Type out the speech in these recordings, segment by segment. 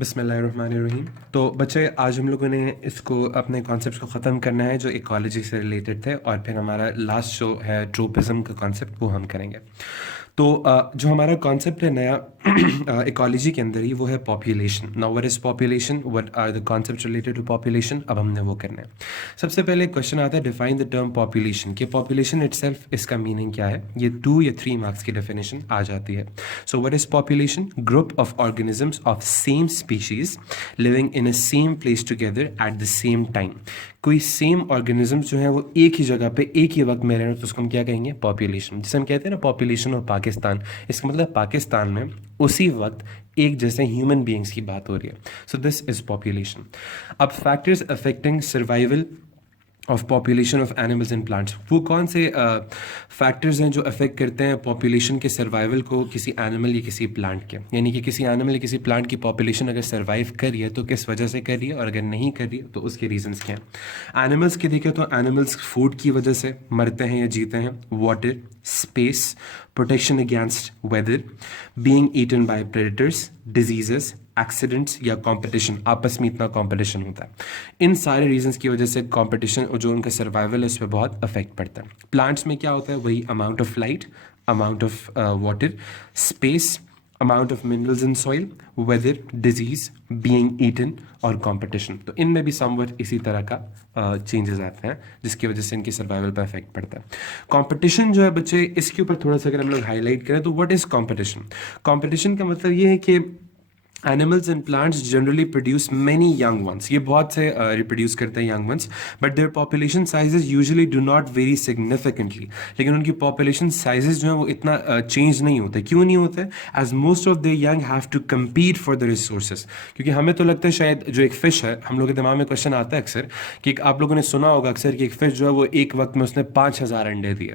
बिस्मिल्लाहिर्रहमानिर्रहीम। तो बच्चे आज हम लोगों ने इसको अपने कॉन्सेप्ट को ख़त्म करना है जो इकोलॉजी से रिलेटेड थे, और फिर हमारा लास्ट जो है ट्रोपिज्म का कॉन्सेप्ट वो हम करेंगे। तो जो हमारा कॉन्सेप्ट है नया इकोलॉजी के अंदर ही, वो है population. Now what is population, what are the concepts related to population, अब हमने वो करना है। सबसे पहले क्वेश्चन आता है डिफाइन द टर्म पॉपुलेशन, कि पॉपुलेशन इटसेल्फ इसका मीनिंग क्या है। ये 2 या 3 मार्क्स की डेफिनेशन आ जाती है। So what is population? Group of organisms of same species living in a same place together at the same time. कोई सेम ऑर्गेनिजम्स जो है वो एक ही जगह पे एक ही वक्त में रह रहे हैं, तो उसको हम क्या कहेंगे? पॉपुलेशन। जैसे हम कहते हैं ना पॉपुलेशन ऑफ पाकिस्तान, इसका मतलब पाकिस्तान में उसी वक्त एक जैसे ह्यूमन बीइंग्स की बात हो रही है। So this is population. अब factors affecting survival of population of animals and plants, वो कौन से फैक्टर्स हैं जो अफेक्ट करते हैं पॉपुलेशन के सर्वाइवल को किसी एनिमल या किसी प्लांट के। यानी कि किसी एनिमल या किसी प्लांट की पॉपुलेशन अगर सर्वाइव कर रही है तो किस वजह से कर रही है, और अगर नहीं कर रही है तो उसके रीजंस क्या हैं। एनिमल्स के देखें तो एनिमल्स फूड की वजह से मरते हैं या जीते हैं, water, space, protection against weather, being eaten by predators, diseases, accidents या कंपटीशन, आपस में इतना कंपटीशन होता है। इन सारे रीजंस की वजह से कंपटीशन और जो उनका सर्वाइवल है उस पर बहुत अफेक्ट पड़ता है। प्लांट्स में क्या होता है? वही amount of light, amount of water, space, amount of minerals in soil, weather, disease, being eaten और कंपटीशन। तो इनमें भी समवट इसी तरह का चेंजेस आते हैं जिसकी वजह से इनकी सर्वाइवल पर इफेक्ट पड़ता है। कंपटीशन जो है बच्चे, इसके ऊपर थोड़ा सा अगर हम लोग हाईलाइट करें तो व्हाट इज कंपटीशन? कंपटीशन का मतलब ये है कि animals and plants generally produce many young ones, ये बहुत से रिप्रोड्यूस करते हैं young ones, but their population sizes usually do not very significantly. लेकिन उनकी पॉपुलेशन साइजेस जो है वो इतना चेंज नहीं होते। क्यों नहीं होते? As most of the young have to compete for the resources. क्योंकि हमें तो लगता है शायद जो एक फिश है, हम लोग के दिमाग में क्वेश्चन आता है अक्सर कि आप लोगों ने सुना होगा अक्सर कि एक फिश जो है वो एक वक्त में उसने 5000 अंडे दिए,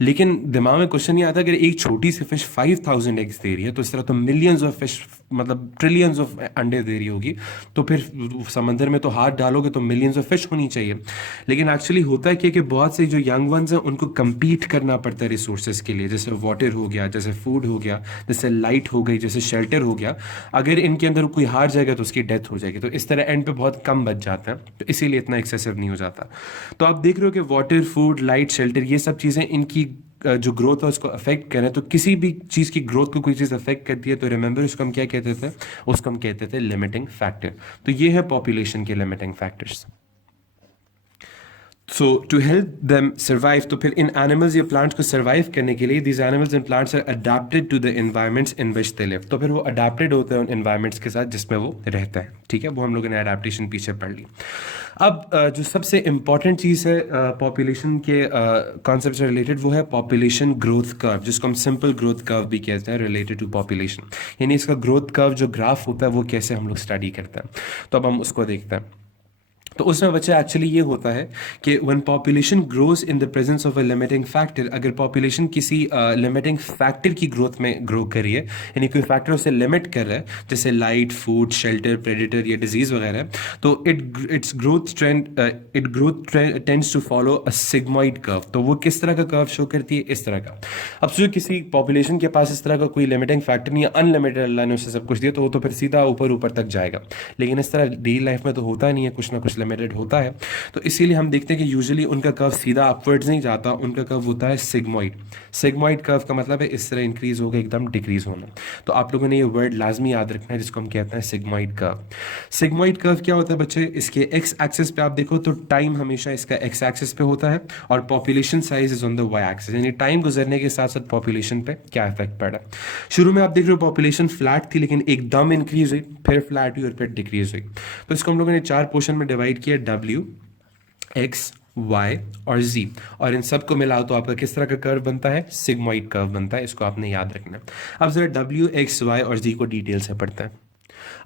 लेकिन दिमाग में क्वेश्चन ये आता है अगर एक छोटी सी फिश 5000 एग्स दे रही है तो इस तरह तो मिलियंस ऑफ फिश, मतलब ट्रिलियंस ऑफ अंडे दे रही होगी, तो फिर समंदर में तो हाथ डालोगे तो मिलियंस ऑफ फिश होनी चाहिए। लेकिन एक्चुअली होता है कि बहुत से जो यंग वंस हैं उनको compete करना पड़ता है रिसोर्सेज के लिए, जैसे वाटर हो गया, जैसे फूड हो गया, जैसे लाइट हो गई, जैसे शेल्टर हो गया। अगर इनके अंदर कोई हार जाएगा तो उसकी डेथ हो जाएगी। तो इस तरह एंड पे बहुत कम बच जाते हैं, तो इसीलिए इतना एक्सेसिव नहीं हो जाता। तो आप देख रहे हो कि वाटर, फूड, लाइट, शेल्टर, ये सब चीज़ें इनकी जो ग्रोथ है उसको अफेक्ट करें। तो किसी भी चीज़ की ग्रोथ को कोई चीज़ अफेक्ट करती है तो रिमेंबर उसको हम क्या कहते थे? उसको हम कहते थे लिमिटिंग फैक्टर। तो ये है पॉपुलेशन के limiting factors. So to help them survive, तो फिर इन एनिमल्स या प्लांट्स को सर्वाइव करने के लिए these animals and plants are adapted to the environments in which they live. तो फिर वो अडेप्टेड होते हैं उन एनवायरमेंट्स के साथ जिसमें वो रहते हैं। ठीक है, वो हम लोगों ने अडेप्टेशन पीछे पढ़ ली। अब जो सबसे इंपॉर्टेंट चीज़ है पॉपुलेशन के कॉन्सेप्ट से रिलेटेड, वो है पॉपुलेशन ग्रोथ कर्व, जिसको हम सिंपल ग्रोथ कर्व भी कहते हैं रिलेटेड टू पॉपुलेशन। यानी इसका ग्रोथ कर्व जो ग्राफ होता है वो कैसे हम लोग स्टडी करते हैं, तो अब हम उसको देखते हैं। तो उसमें बच्चे एक्चुअली ये होता है कि when population grows in the presence of a limiting factor, अगर पॉपुलेशन किसी लिमिटिंग फैक्टर की ग्रोथ में ग्रो कर रही है, यानी कोई फैक्टर उसे लिमिट कर रहा है, जैसे लाइट, फूड, शेल्टर, प्रेडेटर या डिजीज वगैरह, तो its growth tends to follow a sigmoid curve. तो वो किस तरह का कर्व शो करती है? इस तरह का। अब जो किसी पॉपुलेशन के पास इस तरह का कोई लिमिटिंग फैक्टर नहीं है, अनलिमिटेड अल्लाह ने उसे सब कुछ दिया, तो वो तो फिर सीधा ऊपर ऊपर तक जाएगा। लेकिन इस तरह डेली लाइफ में तो होता नहीं है, कुछ ना कुछ लिमिटेड होता है। तो इसीलिए हम देखते हैं कि यूजुअली उनका कर्व सीधा अपवर्ड्स नहीं जाता, उनका कर्व होता है सिग्मॉइड। सिग्मॉइड कर्व का मतलब है इस तरह इंक्रीज होगा, एकदम डिक्रीज होना। तो आप लोगों ने ये वर्ड लाजमी याद रखना है जिसको हम कहते हैं सिग्मॉइड कर्व। सिग्मॉइड कर्व क्या होता है बच्चे? इसके एक्स एक्सिस पे आप देखो तो टाइम हमेशा इसका एक्स एक्सिस पे होता है और population size is on the y axis, यानी टाइम गुजरने के साथ साथ पॉपुलेशन पे क्या इफेक्ट पड़ा। शुरू में आप देख रहे हो पॉपुलेशन फ्लैट थी, लेकिन एकदम इंक्रीज हुई, फिर फ्लैट हुई और फिर डिक्रीज हुई। तो इसको हम लोगों ने 4 पोर्शन में डिवाइड किया, W, X, Y और Z, और इन सब को मिलाओ तो आपका किस तरह का कर्व बनता है? सिग्मॉइड कर्व बनता है। इसको आपने याद रखना है। अब जरा W, X, Y और Z को डिटेल से पढ़ते हैं।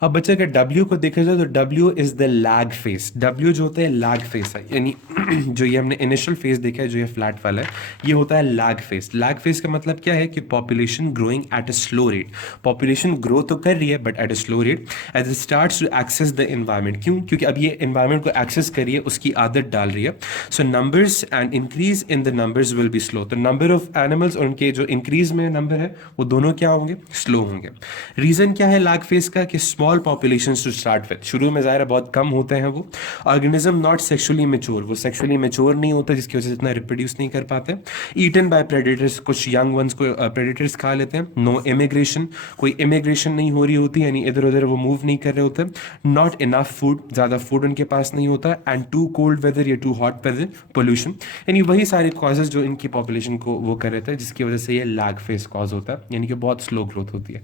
अब बच्चे अगर W को देखा जाए तो W is the lag face. W जो होता है लैग फेस है, यानी जो ये हमने इनिशियल फेस देखा है जो ये फ्लैट वाला है, ये होता है लैग फेस। लैग फेस का मतलब क्या है कि population growing at a slow rate. Population grow तो कर रही है but at a slow rate as it starts to access the environment. क्यों? क्योंकि अब ये एनवायरमेंट को एक्सेस कर रही है, उसकी आदत डाल रही है। So numbers and increase in the numbers will be slow. तो नंबर ऑफ एनिमल्स और उनके जो इंक्रीज में नंबर है वो दोनों क्या होंगे? स्लो होंगे। रीजन क्या है लैग फेस का? कि small populations to start with, शुरू में ज़ाहिर है बहुत कम होते हैं वो। ऑर्गेनिज्म नॉट सेक्सुअली मेच्योर, वो सेक्सुअली मेच्योर नहीं होता जिसकी वजह से इतना रिप्रोड्यूस नहीं कर पाते। ईटन बाय प्रेडेटर्स, कुछ यंग वंस को प्रेडेटर्स खा लेते हैं। नो इमिग्रेशन, कोई इमिग्रेशन नहीं हो रही होती, यानी इधर उधर वो मूव नहीं कर रहे होते। नॉट इनफ फूड, ज़्यादा फूड उनके पास नहीं होता। एंड टू कोल्ड वेदर या टू हॉट वेदर, पोल्यूशन, यानी वही सारे कॉजेज जो इनकी पॉपुलेशन को वो कर रहे थे, जिसकी वजह से ये लैग फेज कॉज होता है, यानी कि बहुत स्लो ग्रोथ होती है।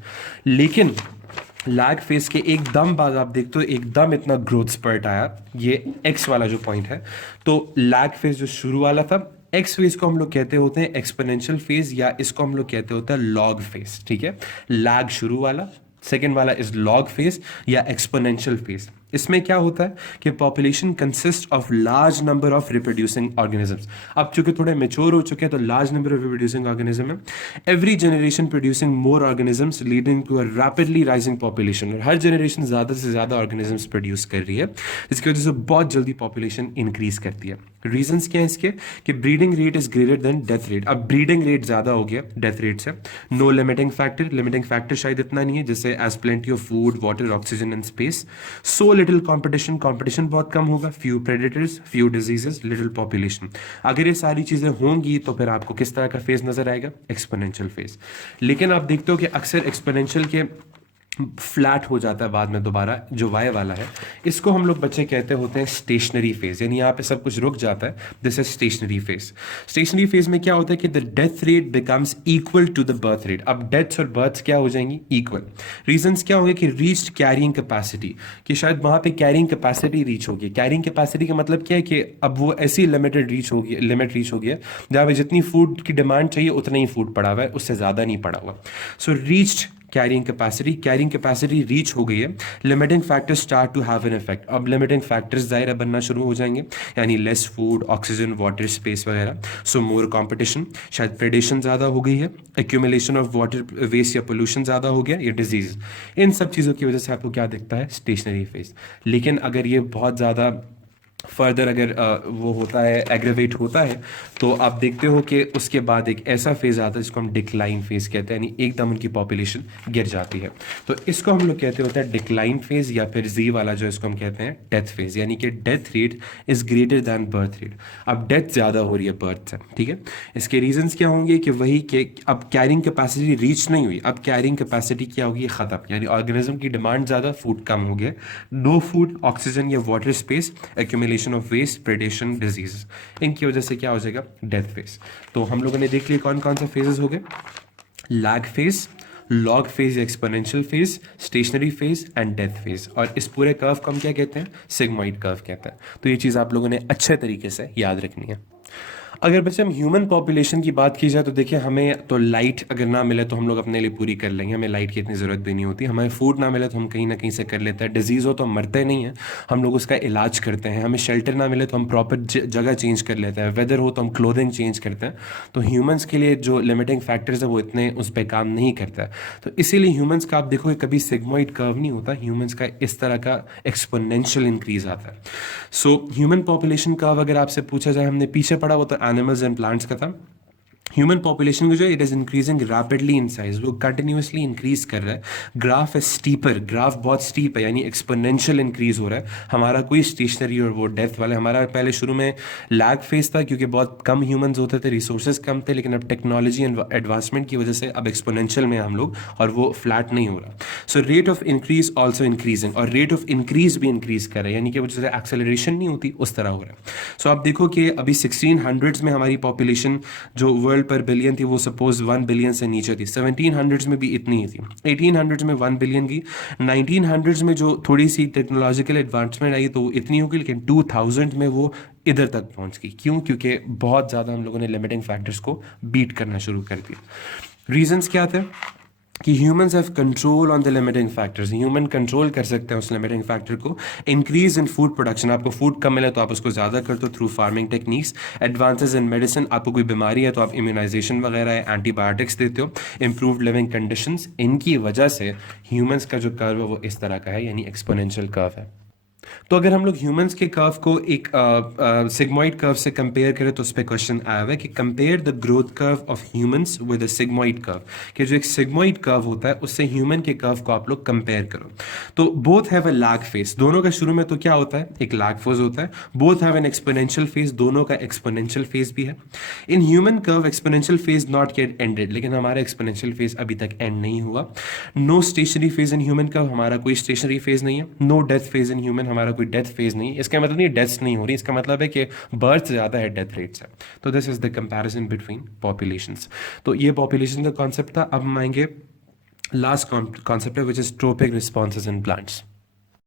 लेकिन लैग फेज के एकदम बाद आप देखते हो एकदम इतना ग्रोथ स्पर्ट आया, ये एक्स वाला जो पॉइंट है। तो लैग फेज जो शुरू वाला था, एक्स फेज को हम लोग कहते होते हैं एक्सपोनेंशियल फेज, या इसको हम लोग कहते होते हैं लॉग फेज, ठीक है। लैग शुरू वाला, सेकेंड वाला इज लॉग फेज या एक्सपोनेंशियल फेज। इसमें क्या होता है कि population consist of large number of reproducing organisms. अब चूंकि थोड़े मेच्योर हो चुके हैं तो large number of reproducing organism है। Every generation producing more organisms leading to a rapidly rising population, और हर जनरेशन ज़्यादा से ज़्यादा ऑर्गेनिजम्स प्रोड्यूस कर रही है, जिसकी वजह से बहुत जल्दी पॉपुलेशन इंक्रीज करती है। रीजंस क्या है इसके कि breeding rate is greater than death rate. अब ब्रीडिंग रेट ज़्यादा हो गया डेथ रेट से। No limiting factor, limiting factor शायद इतना नहीं है, जैसे as plenty of food, water, oxygen and space. So little competition, competition बहुत कम होगा। Few predators, few diseases, little population. अगर ये सारी चीज़ें होंगी तो फिर आपको किस तरह का फेज नजर आएगा? Exponential phase. लेकिन आप देखते हो कि अक्सर एक्सपोनेंशियल के फ्लैट हो जाता है बाद में दोबारा, जो वाई वाला है इसको हम लोग बच्चे कहते होते हैं स्टेशनरी फेज, यानी यहाँ पे सब कुछ रुक जाता है। This is stationary phase. Stationary phase में क्या होता है कि the death rate becomes equal to the birth rate. अब डेथ्स और बर्थ्स क्या हो जाएंगी? इक्वल। रीजंस क्या होंगे कि रीच्ड कैरिंग कैपेसिटी, कि शायद वहाँ पे कैरिंग कैपेसिटी रीच होगी। कैरिंग कैपेसिटी का मतलब क्या है कि अब वो ऐसी लिमिटेड रीच होगी, लिमिट रीच हो गया जहाँ पे जितनी फूड की डिमांड चाहिए उतना ही फूड पड़ा हुआ है, उससे ज़्यादा नहीं पड़ा हुआ। So reached carrying capacity reach हो गई है। Limiting factors start to have an effect. अब लिमिटिंग फैक्टर्स ज़ाहिर बनना शुरू हो जाएंगे, यानी less food, oxygen, water, space वगैरह। सो मोर कंपटीशन, शायद प्रेडेशन ज़्यादा हो गई है, एक्यूमुलेशन ऑफ वाटर वेस्ट या पोल्यूशन ज़्यादा हो गया, या डिजीज। इन सब चीज़ों की वजह से आपको क्या दिखता है? Stationary phase. लेकिन अगर ये बहुत ज़्यादा फर्दर अगर वो होता है, एग्रेवेट होता है, तो आप देखते हो कि उसके बाद एक ऐसा फेज आता है जिसको हम डिक्लाइन फेज कहते हैं, यानी एकदम उनकी पॉपुलेशन गिर जाती है। तो इसको हम लोग कहते होते हैं डिक्लाइन फेज, या फिर जी वाला जो इसको हम कहते हैं डेथ फेज, यानी कि death rate is greater than birth rate. अब डेथ ज़्यादा हो रही है बर्थ से, ठीक है। इसके रीजंस क्या होंगे कि वही कि अब कैरिंग कैपेसिटी रीच नहीं हुई, अब कैरिंग कैपेसिटी क्या होगी? ख़त्म, यानी ऑर्गेनिज्म की डिमांड ज़्यादा, फूड कम हो गया। नो फूड, ऑक्सीजन या water, space, accumulation of waste, predation, disease. इनकी वजह से क्या हो जाएगा? Death phase. तो हम लोगों ने देख लिया कौन कौन से फेजेस हो गए? Lag phase, log phase, exponential phase, stationary phase and death phase. और इस पूरे कर्व को हम क्या कहते हैं? सिग्मॉइड कर्व कहते हैं। तो ये चीज़ आप लोगों ने अच्छे तरीके से याद रखनी है। अगर बच्चे हम ह्यूमन पॉपुलेशन की बात की जाए तो देखिए, हमें तो लाइट अगर ना मिले तो हम लोग अपने लिए पूरी कर लेंगे, हमें लाइट की इतनी ज़रूरत भी नहीं होती। हमें फूड ना मिले तो हम कहीं ना कहीं से कर लेते हैं। डिजीज़ हो तो हम मरते नहीं हैं, हम लोग उसका इलाज करते हैं। हमें शेल्टर ना मिले तो हम प्रॉपर जगह चेंज कर लेते हैं। वेदर हो तो हम क्लोथिंग चेंज करते हैं। तो ह्यूमन्स के लिए जो लिमिटिंग फैक्टर्स है वो इतने उस पर काम नहीं करता है। तो इसीलिए ह्यूमन्स का आप देखोगे कभी सिग्मॉइड कर्व नहीं होता, ह्यूमन्स का इस तरह का एक्सपोनेंशियल इंक्रीज आता है। सो ह्यूमन पॉपुलेशन कर्व अगर आपसे पूछा जाए, हमने पीछे पढ़ा वो तो एनिमल्स एंड प्लांट्स का था। ह्यूमन पॉपुलेशन को जो it is increasing rapidly in size, वो कंटिन्यूसली इंक्रीज कर रहा है। ग्राफ है स्टीपर, ग्राफ बहुत स्टीप है, यानी एक्सपोनेंशियल इंक्रीज हो रहा है। हमारा कोई स्टेशनरी और वो डेथ वाले, हमारा पहले शुरू में लैग फेज था क्योंकि बहुत कम ह्यूमंस होते थे, रिसोर्सेज कम थे, लेकिन अब टेक्नोलॉजी एंड एडवांसमेंट की वजह से अब एक्सपोनेंशियल में हम लोग, और वो फ्लैट नहीं हो रहा। So rate of increase also increasing, और रेट ऑफ इंक्रीज भी इंक्रीज कर रहा है, यानी कि वो जैसे एक्सेलरेशन नहीं होती उस तरह हो रहा है। सो आप देखो कि अभी 1600s में हमारी पॉपुलेशन जो वर्ल्ड पर बिलियन थी वो सपोज 1 बिलियन से नीचे थी। 1700s में भी इतनी ही थी। 1800s में 1 बिलियन की। 1900s में जो थोड़ी सी टेक्नोलॉजिकल एडवांसमेंट आई तो वो इतनी होगी, लेकिन 2000 में वो इधर तक पहुंच गई। क्यों? क्योंकि बहुत ज़्यादा हम लोगों ने लिमिटिंग फैक्टर्स को बीट करना शुरू कर दिया। रीजंस क्या थे कि humans have control on the limiting factors. Human control कर सकते हैं उस लिमिटिंग फैक्टर को। इंक्रीज इन फूड प्रोडक्शन, आपको फूड कम मिले तो आप उसको ज़्यादा करते हो through farming techniques. Advances in medicine, आपको कोई बीमारी है तो आप इम्यूनाइजेशन वगैरह है, एंटीबायोटिक्स देते हो। इम्प्रूव्ड लिविंग कंडीशंस, इनकी वजह से ह्यूमंस का जो कर्व है वो इस तरह का है, यानी एक्सपोनेंशियल कर्व है। तो अगर हम लोग ह्यूमंस के कर्व को एक सिग्मॉइड कर्व से कंपेयर करें तो उस पर क्वेश्चन आया हुआ है कि compare the growth curve of humans with a sigmoid curve, कि जो एक सिग्मॉइड कर्व होता है उससे ह्यूमन के कर्व को आप लोग कंपेयर करो। तो both have a lag phase, दोनों का शुरू में तो क्या होता है, एक लैग फेज होता है। Both have an exponential phase, दोनों का एक्सपोनेंशियल फेज भी है। In human curve exponential phase not yet ended, लेकिन हमारा एक्सपोनेंशियल फेज अभी तक एंड नहीं हुआ। No stationary phase in human curve, हमारा कोई स्टेशनरी फेज नहीं है। No death phase in human, हमारा कोई डेथ फेज नहीं है। इसका मतलब नहीं डेथ्स नहीं हो रही, इसका मतलब है कि बर्थ ज़्यादा है, डेथ रेट से। तो this is the comparison between populations. तो ये पॉपुलेशन का कॉन्सेप्ट था। अब हम आएंगे लास्ट कॉन्सेप्ट है which is trophic responses in plants.